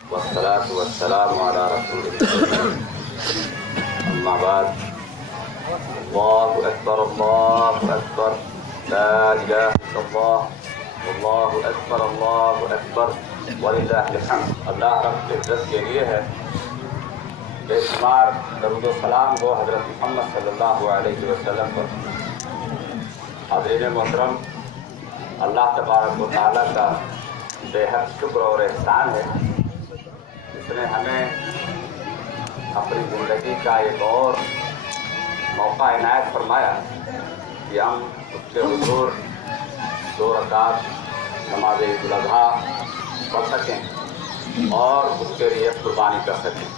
والصلاة والسلام على رسول الله أما بعد الله أكبر الله أكبر لا إله إلا الله والله أكبر ولله الحمد. اللہ رب العزت کے لیے ہے بے شمار درود و سلام وہ حضرت محمد صلی اللہ علیہ وسلم پر. حاضرین محترم، اللہ تبارک و تعالیٰ کا بے حد شکر اور احسان ہے جس نے ہمیں اپنی زندگی کا ایک اور موقع عنایت فرمایا کہ ہم اس کے حضور 2 رکعت نماز عید الاضحیٰ پڑھ سکیں اور اس کے لیے قربانی کر سکیں.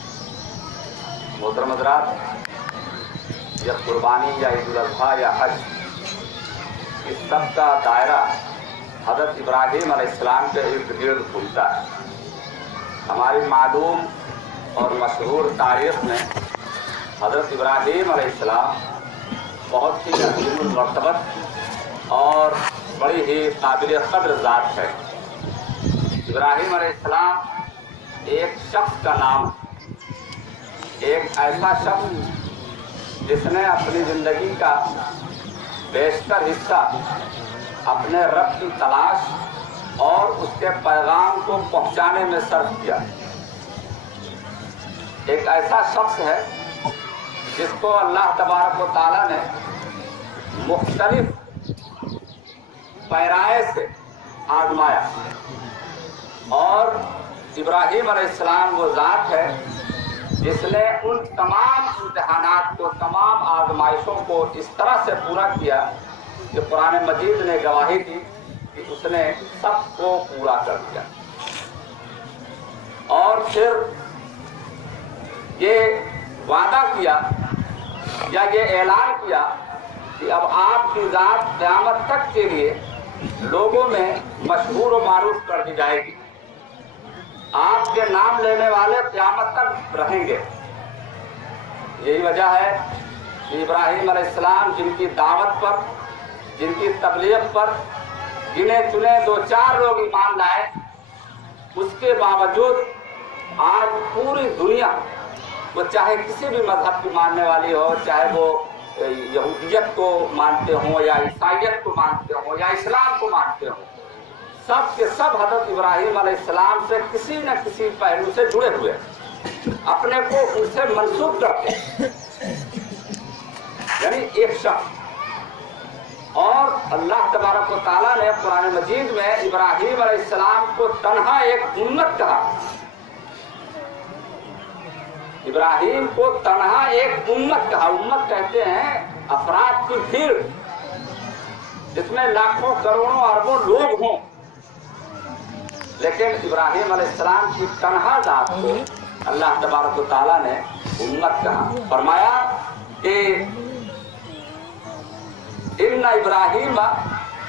محترم حضرات، یہ قربانی یا عید الاضحیٰ یا حج، اس سب کا دائرہ حضرت ابراہیم علیہ السلام کے ارد گرد گھومتا ہے. ہماری معلوم اور مشہور تاریخ میں حضرت ابراہیم علیہ السلام بہت ہی عظیم المرتبت اور بڑی ہی قابل قدر ذات ہے. ابراہیم علیہ السلام ایک شخص کا نام، ایک ایسا شخص جس نے اپنی زندگی کا بیشتر حصہ اپنے رب کی تلاش اور اس کے پیغام کو پہنچانے میں صرف کیا. ایک ایسا شخص ہے جس کو اللہ تبارک و تعالیٰ نے مختلف پیرائے سے آزمایا، اور ابراہیم علیہ السلام وہ ذات ہے جس نے ان تمام امتحانات کو، تمام آزمائشوں کو اس طرح سے پورا کیا کہ قرآن مجید نے گواہی دی کہ اس نے سب کو پورا کر دیا. اور پھر یہ وعدہ کیا یا یہ اعلان کیا کہ اب آپ کی ذات قیامت تک کے لیے لوگوں میں مشہور و معروف کر دی جائے گی. آپ کے نام لینے والے قیامت تک رہیں گے. یہی وجہ ہے کہ ابراہیم علیہ السلام جن کی دعوت پر، جن کی تبلیغ پر گنے چنے 2-4 لوگ ایمان لائے، اس کے باوجود آج پوری دنیا، وہ چاہے کسی بھی مذہب کی ماننے والی ہو، چاہے وہ یہودیت کو مانتے ہوں یا عیسائیت کو مانتے ہوں یا اسلام کو مانتے ہوں، سب کے سب حضرت ابراہیم علیہ السلام سے کسی نہ کسی پہلو سے جڑے ہوئے، اپنے کو ان سے منسوب کرتے ہیں. یعنی ایک شخص. اور اللہ تبارک و تعالیٰ نے قرآن مجید میں ابراہیم علیہ السلام کو تنہا ایک امت کہا. ابراہیم کو تنہا ایک امت کہا. امت کہتے ہیں افراد کی بھیڑ جس میں لاکھوں کروڑوں اربوں لوگ ہوں، لیکن ابراہیم علیہ السلام کی تنہا ذات کو اللہ تبارک و تعالیٰ نے امت کہا. فرمایا کہ ان ابراہیم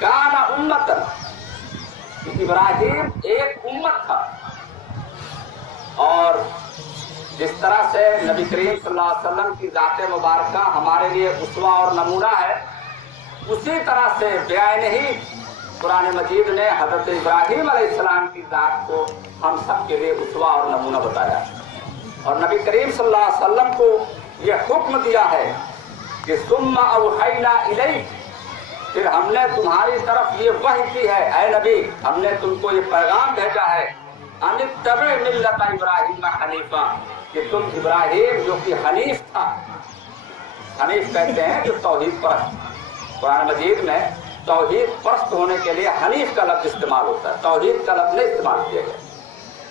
کان امتا، ابراہیم ایک امت تھا. اور جس طرح سے نبی کریم صلی اللہ علیہ وسلم کی ذات مبارکہ ہمارے لیے اسوہ اور نمونہ ہے، اسی طرح سے بیان ہی قرآن مجید نے حضرت ابراہیم علیہ السلام کی ذات کو ہم سب کے لیے اسوہ اور نمونہ بتایا. اور نبی کریم صلی اللہ علیہ وسلم کو یہ حکم دیا ہے کہ ثم اوحینا الیک، پھر ہم نے تمہاری طرف یہ وحی کی ہے، اے نبی ہم نے تم کو یہ پیغام بھیجا ہے، ان اتبع ملت ابراہیم حنیفا، کہ تم ابراہیم جو کہ حنیف تھا، حنیف کہتے ہیں جو توحید پرست. قرآن مجید میں توحید پرست ہونے کے لیے حنیف کا لفظ استعمال ہوتا ہے، توحید کا لفظ نہیں استعمال کیا گیا.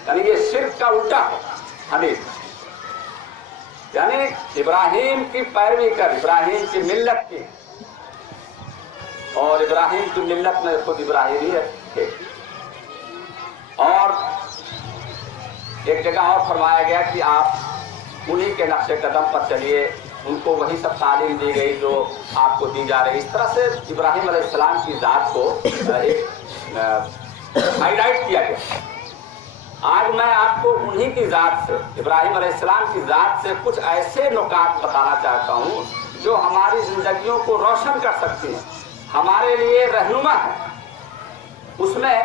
یعنی یہ شرک کا الٹا ہے حنیف. یعنی ابراہیم کی پیروی کر، ابراہیم کی ملت کی، اور ابراہیم کی ملت میں خود ابراہیمیت تھے. اور ایک جگہ اور فرمایا گیا کہ آپ انہی کے نقش قدم پر چلیے، ان کو وہی سب تعلیم دی گئی جو آپ کو دی جا رہی. اس طرح سے ابراہیم علیہ السلام کی ذات کو ہائی لائٹ کیا گیا. آج میں آپ کو انہی کی ذات سے، ابراہیم علیہ السلام کی ذات سے کچھ ایسے نکات بتانا چاہتا ہوں جو ہماری زندگیوں کو روشن کر سکتی ہیں، ہمارے لیے رہنما ہے. اس میں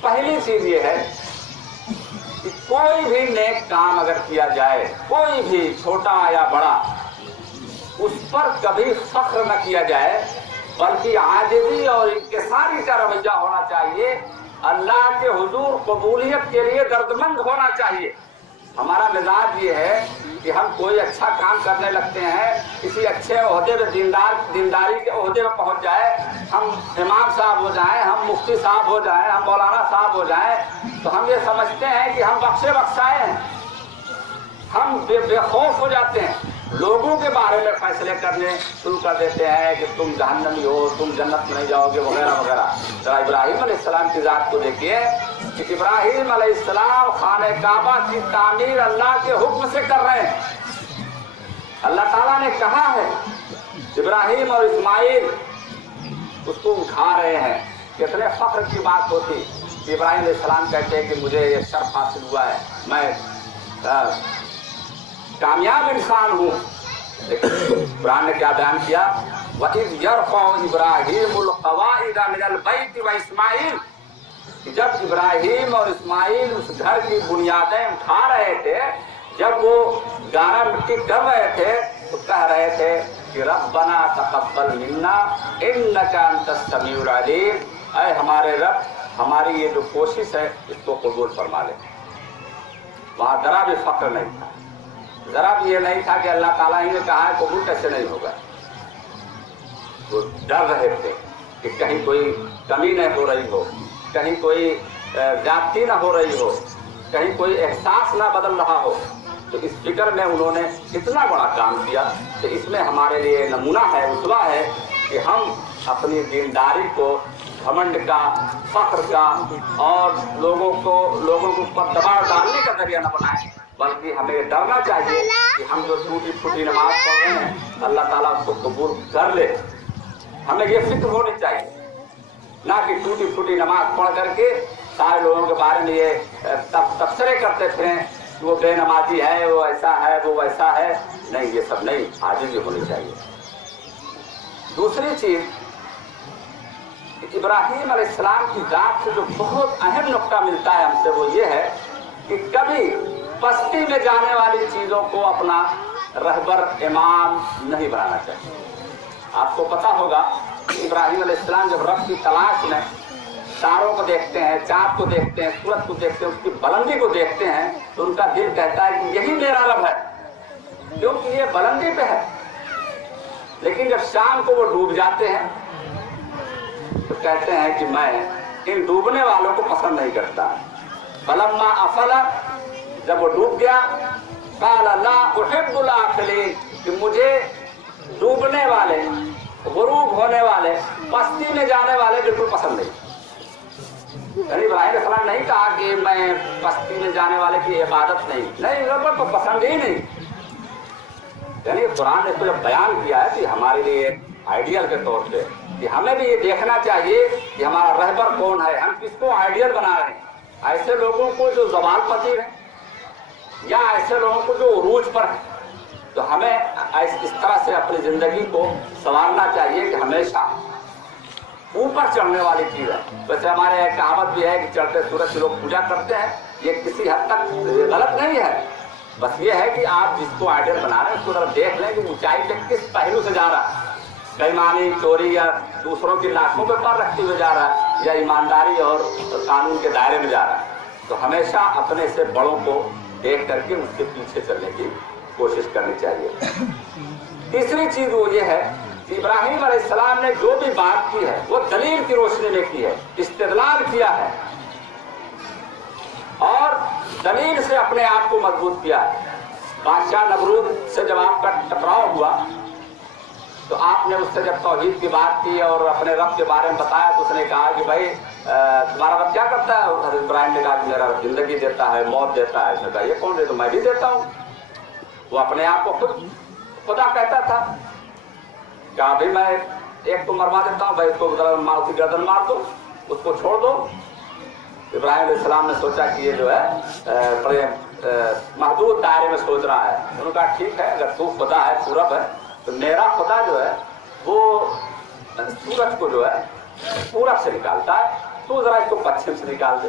پہلی چیز یہ ہے کہ کوئی بھی نیک کام اگر کیا جائے، کوئی بھی چھوٹا یا بڑا، اس پر کبھی فخر نہ کیا جائے، بلکہ عاجزی اور انکساری کا رویہ ہونا چاہیے، اللہ کے حضور قبولیت کے لیے دردمند ہونا چاہیے۔ ہمارا مزاج یہ ہے کہ ہم کوئی اچھا کام کرنے لگتے ہیں، کسی اچھے عہدے پہ دینداری کے عہدے پہ پہنچ جائے، ہم امام صاحب ہو جائیں، ہم مفتی صاحب ہو جائیں، ہم مولانا صاحب ہو جائیں، تو ہم یہ سمجھتے ہیں کہ ہم بخشے بخشائے ہیں، ہم بے خوف ہو جاتے ہیں، لوگوں کے بارے میں فیصلے کرنے شروع کر دیتے ہیں کہ تم جہنمی ہو، تم جنت میں نہیں جاؤ گے، وغیرہ وغیرہ۔ ذرا ابراہیم علیہ السلام کی ذات کو دیکھیے کہ ابراہیم علیہ السلام خانہ کعبہ کی تعمیر اللہ کے حکم سے کر رہے ہیں۔ اللہ تعالیٰ نے کہا ہے، ابراہیم اور اسماعیل اس کو اٹھا رہے ہیں۔ کتنے فخر کی بات ہوتی کہ ابراہیم علیہ السلام کہتے ہیں کہ مجھے یہ شرف حاصل ہوا ہے، میں کامیاب انسان ہوں۔ لیکن قرآن نے کیا بیان کیا؟ وَإِذْ يَرْفَعُ إِبْرَاهِيمُ الْقَوَاعِدَ مِنَ الْبَيْتِ وَإِسْمَاعِيلُ، جب ابراہیم اور اسماعیل اس گھر کی بنیادیں اٹھا رہے تھے، جب وہ گارا مٹی کر رہے تھے، تو کہہ رہے تھے کہ ربنا تقبل منا انک انت السمیع العلیم، اے ہمارے رب، ہماری یہ جو کوشش ہے اس کو قبول فرما لے۔ وہاں ذرا بھی فخر نہیں تھا، ذرا بھی یہ نہیں تھا کہ اللہ تعالیٰ ہی نے کہا ہے قبول کیسے نہیں ہوگا۔ وہ ڈر رہے تھے کہ کہیں کوئی کمی نہ ہو رہی ہو، کہیں کوئی زیادتی نہ ہو رہی ہو، کہیں کوئی احساس نہ بدل رہا ہو۔ تو اس فکر میں انہوں نے اتنا بڑا کام کیا کہ اس میں ہمارے لیے نمونہ ہے، اسوہ ہے کہ ہم اپنی دینداری کو گھمنڈ کا، فخر کا اور لوگوں کو پر دباؤ ڈالنے کا ذریعہ نہ بنائیں، بلکہ ہمیں ڈرنا چاہیے کہ ہم جو ٹوٹی پھوٹی نماز پڑھ رہے ہیں اللہ تعالیٰ اس کو قبول کر لے۔ ہمیں یہ فکر ہونی چاہیے، نہ کہ ٹوٹی پھوٹی نماز پڑھ کر کے سارے لوگوں کے بارے میں یہ تبصرے کرتے پھریں کہ وہ بے نمازی ہے، وہ ایسا ہے، وہ ویسا ہے۔ نہیں، یہ سب نہیں، عاجزی ہونی چاہیے۔ دوسری چیز، ابراہیم علیہ السلام کی ذات سے جو بہت اہم نقطہ ملتا ہے ہم سے، وہ یہ ہے کہ کبھی پستی میں جانے والی چیزوں کو اپنا رہبر امام نہیں بنانا چاہیے۔ آپ کو پتا ہوگا کہ ابراہیم علیہ السلام جب رب کی تلاش میں تاروں کو دیکھتے ہیں، چاند کو دیکھتے ہیں، سورج کو دیکھتے ہیں، اس کی بلندی کو دیکھتے ہیں، تو ان کا دل کہتا ہے کہ یہی میرا رب ہے، کیونکہ یہ بلندی پہ ہے۔ لیکن جب شام کو وہ ڈوب جاتے ہیں تو کہتے ہیں کہ میں ان ڈوبنے والوں کو پسند نہیں کرتا۔ فلما افل، جب وہ ڈوب گیا، قال لا احب الافلین، کہ مجھے ڈوبنے والے، غروب ہونے والے، پستی میں جانے والے بالکل پسند نہیں۔ یعنی ابراہیم علیہ السلام نہیں کہا کہ میں پستی میں جانے والے کی عبادت نہیں، رب کو پسند ہی نہیں۔ یعنی قرآن نے تو جب بیان کیا ہے کہ ہمارے لیے ایک آئیڈیل کے طور پہ کہ ہمیں بھی یہ دیکھنا چاہیے کہ ہمارا رہبر کون ہے، ہم کس کو آئیڈیل بنا رہے ہیں، ایسے لوگوں کو جو زوال پذیر ہیں یا ایسے لوگوں کو جو عروج پر ہیں۔ تو ہمیں اس طرح سے اپنی زندگی کو سنوارنا چاہیے کہ ہمیشہ اوپر چڑھنے والی چیز ہے۔ ویسے ہمارے ایک کہاوت بھی ہے کہ چڑھتے سورج سے لوگ پوجا کرتے ہیں، یہ کسی حد تک غلط نہیں ہے، بس یہ ہے کہ آپ جس کو آئیڈیل بنا رہے ہیں اس کو ذرا دیکھ لیں کہ اونچائی پہ کس پہلو سے جا رہا ہے، بےایمانی، چوری یا دوسروں کی لاکھوں پہ پر رکھتے ہوئے جا رہا ہے، یا ایمانداری اور قانون کے دائرے میں جا رہا ہے۔ تو ہمیشہ اپنے سے بڑوں کو دیکھ کر کے اس کے پیچھے چلنے کی کوشش کرنی چاہیے۔ تیسری چیز وہ یہ ہے کہ ابراہیم علیہ السلام نے جو بھی بات کی ہے وہ دلیل کی روشنی میں کی ہے، استدلال کیا ہے اور دلیل سے اپنے آپ کو مضبوط کیا ہے۔ بادشاہ نمرود سے جب آپ کا ٹکراؤ ہوا تو آپ نے اس سے جب توحید کی بات کی اور اپنے رب کے بارے میں بتایا تو اس نے کہا کہ بھائی تمہارا رب کیا کرتا ہے؟ حضرت ابراہیم نے کہا کہ میرا رب زندگی دیتا ہے، موت دیتا ہے۔ اس نے کہا یہ کون دے؟ تو میں بھی دیتا ہوں۔ وہ اپنے آپ کو خود خدا کہتا تھا کہ ابھی میں ایک کو مروا دیتا ہوں، بھائی اس کو کی گردن مار دو، اس کو چھوڑ دو۔ ابراہیم علیہ السلام نے سوچا کہ یہ جو ہے بڑے محدود دائرے میں سوچ رہا ہے۔ انہوں نے کہا ٹھیک ہے، اگر تو خدا ہے، تو رب ہے، تو میرا خدا جو ہے وہ سورج کو جو ہے پورب سے نکالتا ہے، تو ذرا اس کو پچھم سے نکال دے۔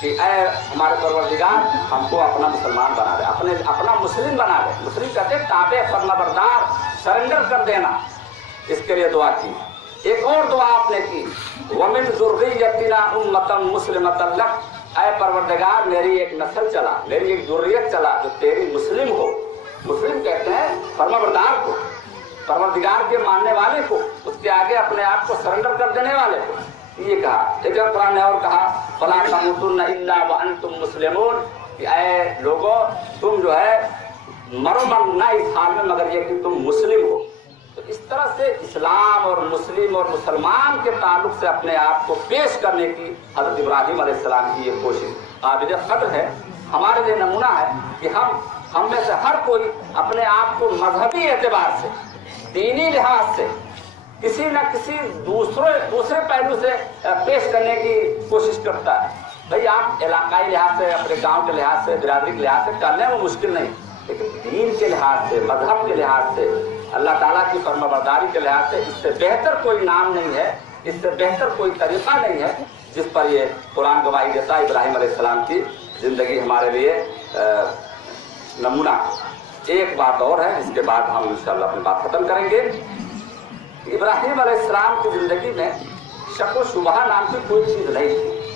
کہ اے ہمارے پروردگار ہم کو اپنا مسلمان بنا دے، اپنا مسلم بنا دے. مسلم کہتے ہیں تابع فرما بردار، سرنڈر کر دینا. اس کے لیے دعا کی. ایک اور دعا آپ نے کی، وَمِن ذُرِّيَّتِنَا أُمَّةً مُسْلِمَةً لَكَ، اے پروردگار میری ایک نسل چلا، میری ایک ذریت چلا جو تیری مسلم ہو. مسلم کہتے ہیں فرما بردار کو، پروردگار کے ماننے والے کو، اس کے آگے اپنے آپ کو سرنڈر کر دینے والے کو. یہ کہا. ایک قرآن نے اور کہا فَلَا تَمُوتُنَّ إِلَّا وَأَنْتُمْ مُسْلِمُونَ، کہ اے لوگو تم جو ہے مرو نہ اس حال میں مگر یہ کہ تم مسلم ہو. تو اس طرح سے اسلام اور مسلم اور مسلمان کے تعلق سے اپنے آپ کو پیش کرنے کی حضرت ابراہیم علیہ السلام کی یہ کوشش قابل قدر ہے. ہمارے لیے نمونہ ہے کہ ہم میں سے ہر کوئی اپنے آپ کو مذہبی اعتبار سے، دینی لحاظ سے کسی نہ کسی دوسرے پہلو سے پیش کرنے کی کوشش کرتا ہے. بھئی آپ علاقائی لحاظ سے، اپنے گاؤں کے لحاظ سے، برادری کے لحاظ سے کر لیں وہ مشکل نہیں، لیکن دین کے لحاظ سے، مذہب کے لحاظ سے، اللہ تعالیٰ کی فرما برداری کے لحاظ سے اس سے بہتر کوئی نام نہیں ہے، اس سے بہتر کوئی طریقہ نہیں ہے جس پر یہ قرآن گواہی دیتا ہے. ابراہیم علیہ السلام کی زندگی ہمارے لیے نمونہ. ایک بات اور ہے، اس کے بعد ہم انشاءاللہ اپنی بات ختم کریں گے. ابراہیم علیہ السلام کی زندگی میں شک و شبہ نام کی کوئی چیز نہیں تھی.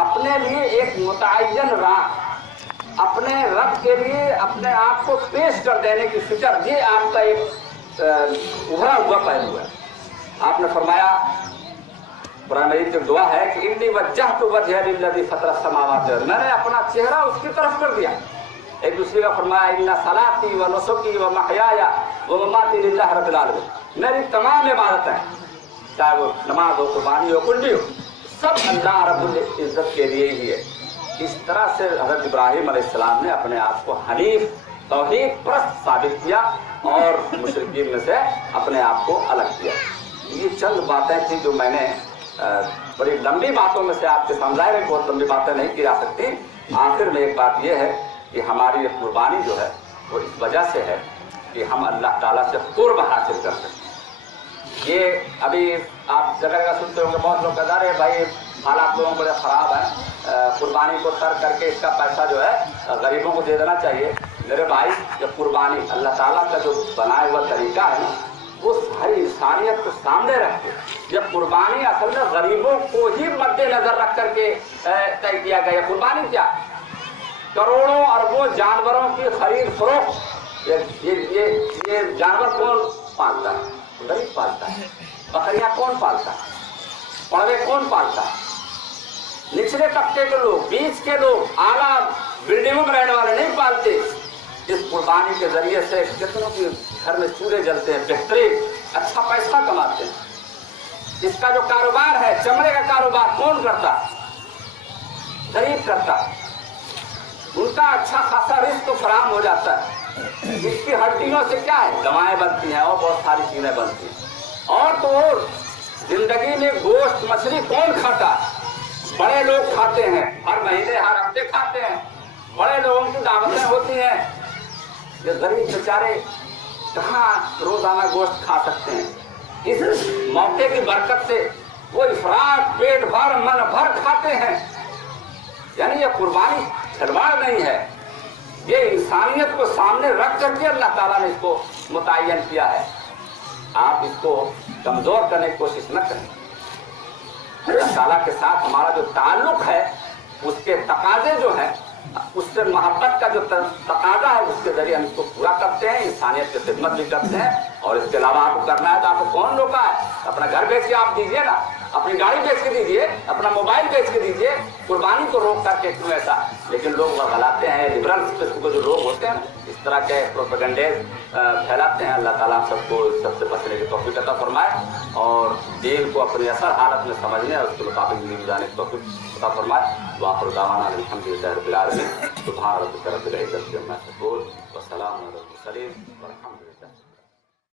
اپنے لیے ایک متعین راہ، اپنے رب کے لیے اپنے آپ کو پیش کر دینے کی فکر، یہ آپ کا ایک ابھرا ہوا پہلو ہے. آپ نے فرمایا، قرآن مجید کی دعا ہے کہ انی وجہت وجہی للذی فطر السماوات، میں نے اپنا چہرہ اس کی طرف کر دیا. ایک دوسرے کا فرمایا ان صلاتی و نسکی و محیایا و مماتی للہ رب العالمین، میری تمام عبادتیں چاہے وہ نماز ہو، قربانی ہو، کچھ بھی ہو، سب اللہ رب العزت کے لیے ہی ہے. اس طرح سے حضرت ابراہیم علیہ السلام نے اپنے آپ کو حنیف توحید پرست ثابت کیا اور مشرکین میں سے اپنے آپ کو الگ کیا. یہ چند باتیں تھیں جو میں نے بڑی لمبی باتوں میں سے آپ کے سامنے، ظاہر ہے بہت لمبی باتیں نہیں کی جا سکتی. آخر میں ایک بات یہ ہے کہ ہماری یہ قربانی جو ہے وہ اس وجہ سے ہے کہ ہم اللہ تعالیٰ سے قرب حاصل کر سکیں. یہ ابھی آپ جگہ جگہ سنتے ہوں گے، بہت لوگ کہتے ہیں بھائی حالات لوگوں بڑے خراب ہیں، قربانی کو ترک کر کے اس کا پیسہ جو ہے غریبوں کو دے دینا چاہیے. میرے بھائی یہ قربانی اللہ تعالیٰ کا جو بنایا ہوا طریقہ ہے نا، وہ ساری انسانیت کو سامنے رکھ کے یہ قربانی اصل میں غریبوں کو ہی مد نظر رکھ کر کے طے کیا گیا. قربانی کیا؟ کروڑوں اربوں جانوروں کی خرید فروخت. یہ جانور کون پالتا ہے؟ غریب پالتا ہے. بکریاں کون پالتا ہے؟ پڑوے کون پالتا ہے؟ نچلے طبقے کے لوگ، بیچ کے لوگ، اعلیٰ بلڈنگوں میں رہنے والے نہیں پالتے. اس قربانی کے ذریعے سے کتنوں کے گھر میں چولہے جلتے ہیں، بہترین اچھا پیسہ کماتے ہیں. اس کا جو کاروبار ہے، چمڑے کا کاروبار کون کرتا؟ غریب کرتا. ان کا اچھا خاصا رزق فراہم ہو جاتا ہے. اس کی ہڈیوں سے کیا ہے؟ دوائیں بنتی ہیں اور بہت ساری چیزیں بنتی ہیں. اور تو اور زندگی میں گوشت مچھلی کون کھاتا؟ بڑے لوگ کھاتے ہیں، ہر مہینے ہر ہفتے کھاتے ہیں، بڑے لوگوں کی دعوتیں ہوتی ہیں. یہ غریب بیچارے کہاں روزانہ گوشت کھا سکتے ہیں؟ اس موقع کی برکت سے وہ افراط پیٹ بھر من بھر کھاتے ہیں. یعنی یہ قربانی کھلواڑ نہیں ہے، یہ انسانیت کو سامنے رکھ کر کے اللہ تعالیٰ نے اس کو متعین کیا ہے. آپ اس کو کمزور کرنے کی کوشش نہ کریں. اللہ تعالیٰ کے ساتھ ہمارا جو تعلق ہے، اس کے تقاضے جو ہیں، اس سے محبت کا جو تقاضا ہے، اس کے ذریعے ہم اس کو پورا کرتے ہیں، انسانیت کی خدمت بھی کرتے ہیں. اور اس کے علاوہ آپ کو کرنا ہے تو آپ کو کون روکا ہے؟ اپنا گھر بیچ کے آپ دیجیے نا، اپنی گاڑی بیچ کے دیجیے، اپنا موبائل بیچ کے دیجیے. قربانی کو روک کر کے کیوں ایسا؟ لیکن لوگ غلاتے ہیں، لبرل قسم کے جو لوگ ہوتے ہیں اس طرح کے پروپیگنڈے پھیلاتے ہیں. اللہ تعالیٰ سب کو سب سے بچنے کی توفیق عطا فرمائے اور دین کو اپنی اثر حالت میں سمجھنے اور اس کے مطابق زندگی گزارنے کی توفیق عطا فرمائے. وآخر دعوانا الحمدللہ رب العالمین. سبحان ربک رب العزت عما یصفون وسلام علی المرسلین والحمد للہ.